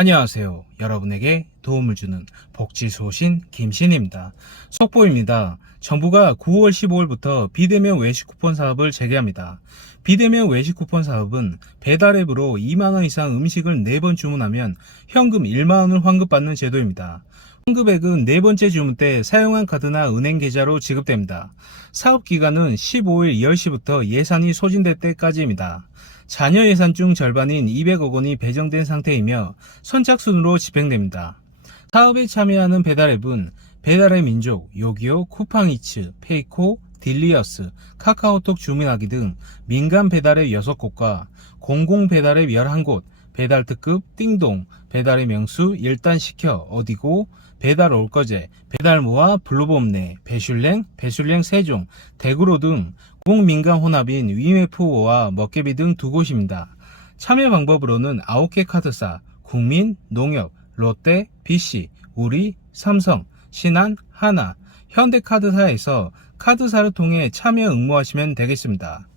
안녕하세요. 여러분에게 도움을 주는 복지소신 김신입니다. 속보입니다. 정부가 9월 15일부터 비대면 외식 쿠폰 사업을 재개합니다. 비대면 외식 쿠폰 사업은 배달 앱으로 2만원 이상 음식을 4번 주문하면 현금 1만원을 환급받는 제도입니다. 환급액은 네 번째 주문 때 사용한 카드나 은행 계좌로 지급됩니다. 사업 기간은 15일 10시부터 예산이 소진될 때까지입니다. 자녀 예산 중 절반인 200억 원이 배정된 상태이며 선착순으로 집행됩니다. 사업에 참여하는 배달앱은 배달의 민족, 요기요, 쿠팡이츠, 페이코, 딜리어스, 카카오톡 주문하기 등 민간 배달앱 6곳과 공공 배달앱 11곳, 배달 특급, 띵동, 배달의 명수, 일단 시켜, 어디고, 배달 올 거제, 배달 모아, 블루범내, 배슐랭, 배슐랭 세종, 대구로 등 공민간 혼합인 위메프호와 먹개비 등 두 곳입니다. 참여 방법으로는 9개 카드사, 국민, 농협, 롯데, BC, 우리, 삼성, 신한, 하나, 현대카드사에서 카드사를 통해 참여 응모하시면 되겠습니다.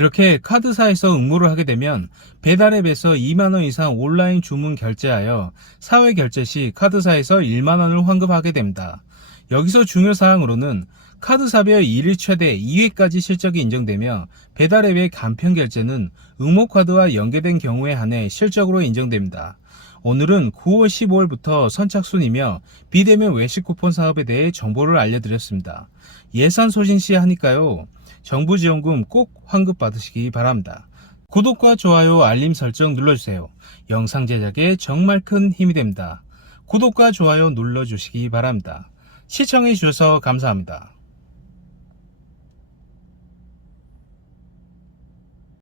이렇게 카드사에서 응모를 하게 되면 배달앱에서 2만원 이상 온라인 주문 결제하여 사회 결제 시 카드사에서 1만원을 환급하게 됩니다. 여기서 중요사항으로는 카드사별 1일 최대 2회까지 실적이 인정되며 배달앱의 간편 결제는 응모카드와 연계된 경우에 한해 실적으로 인정됩니다. 오늘은 9월 15일부터 선착순이며 비대면 외식 쿠폰 사업에 대해 정보를 알려드렸습니다. 예산 소진 시 하니까요. 정부 지원금 꼭 환급 받으시기 바랍니다. 구독과 좋아요, 알림 설정 눌러주세요. 영상 제작에 정말 큰 힘이 됩니다. 구독과 좋아요 눌러주시기 바랍니다. 시청해 주셔서 감사합니다.